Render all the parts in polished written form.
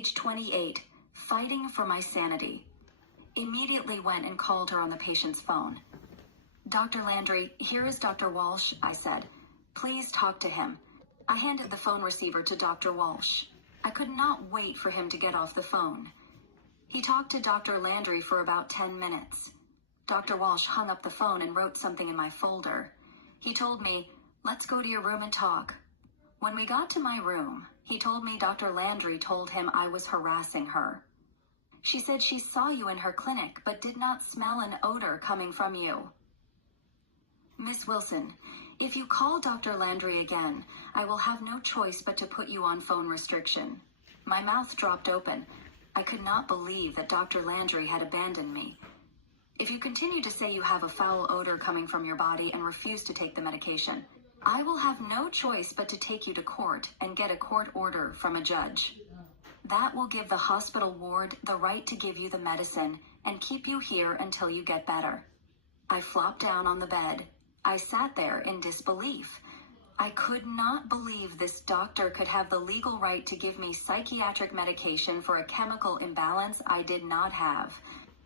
age 28, fighting for my sanity. Immediately went and called her on the patient's phone. "Dr. Landry, here is Dr. Walsh," I said. "Please talk to him." I handed the phone receiver to Dr. Walsh. I could not wait for him to get off the phone. He talked to Dr. Landry for about 10 minutes. Dr. Walsh hung up the phone and wrote something in my folder. He told me, "Let's go to your room and talk." When we got to my room, he told me Dr. Landry told him I was harassing her. "She said she saw you in her clinic, but did not smell an odor coming from you." "Miss Wilson, if you call Dr. Landry again, I will have no choice but to put you on phone restriction." My mouth dropped open. I could not believe that Dr. Landry had abandoned me. "If you continue to say you have a foul odor coming from your body and refuse to take the medication, I will have no choice but to take you to court and get a court order from a judge. That will give the hospital ward the right to give you the medicine and keep you here until you get better." I flopped down on the bed. I sat there in disbelief. I could not believe this doctor could have the legal right to give me psychiatric medication for a chemical imbalance I did not have.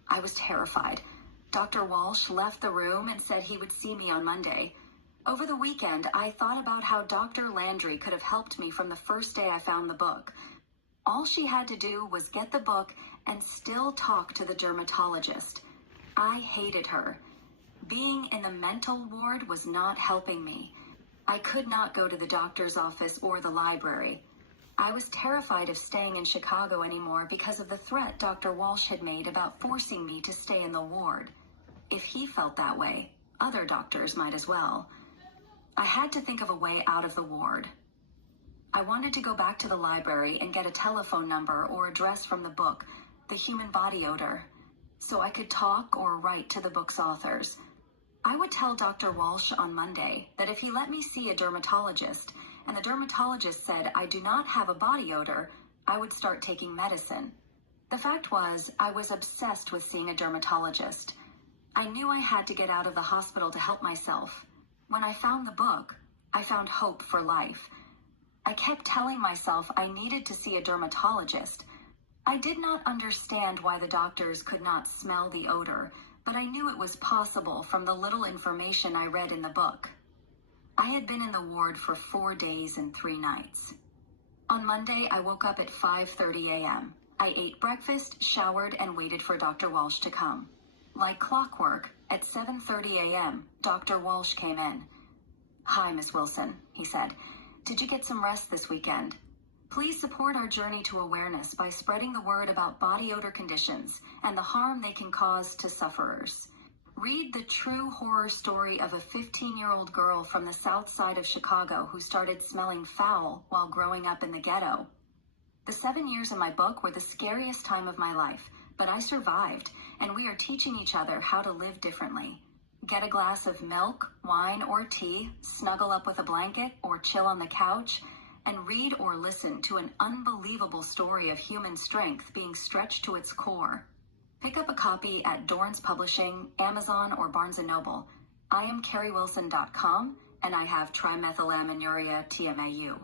I was terrified. Dr. Walsh left the room and said he would see me on Monday. Over the weekend, I thought about how Dr. Landry could have helped me from the first day I found the book. All she had to do was get the book and still talk to the dermatologist. I hated her. Being in the mental ward was not helping me. I could not go to the doctor's office or the library. I was terrified of staying in Chicago anymore because of the threat Dr. Walsh had made about forcing me to stay in the ward. If he felt that way, other doctors might as well. I had to think of a way out of the ward. I wanted to go back to the library and get a telephone number or address from the book, The Human Body Odor, so I could talk or write to the book's authors. I would tell Dr. Walsh on Monday that if he let me see a dermatologist, and the dermatologist said I do not have a body odor, I would start taking medicine. The fact was, I was obsessed with seeing a dermatologist. I knew I had to get out of the hospital to help myself. When I found the book, I found hope for life. I kept telling myself I needed to see a dermatologist. I did not understand why the doctors could not smell the odor, but I knew it was possible from the little information I read in the book. I had been in the ward for 4 days and 3 nights. On Monday, I woke up at 5:30 a.m. I ate breakfast, showered, and waited for Dr. Walsh to come. Like clockwork, at 7:30 a.m., Dr. Walsh came in. "Hi, Miss Wilson," he said. "Did you get some rest this weekend? Please support our journey to awareness by spreading the word about body odor conditions and the harm they can cause to sufferers. Read the true horror story of a 15-year-old girl from the south side of Chicago who started smelling foul while growing up in the ghetto. The 7 years in my book were the scariest time of my life, but I survived, and we are teaching each other how to live differently. Get a glass of milk, wine, or tea, snuggle up with a blanket, or chill on the couch, and read or listen to an unbelievable story of human strength being stretched to its core. Pick up a copy at Dorrance Publishing, Amazon, or Barnes & Noble. I am CarrieWilson.com, and I have trimethylaminoria TMAU.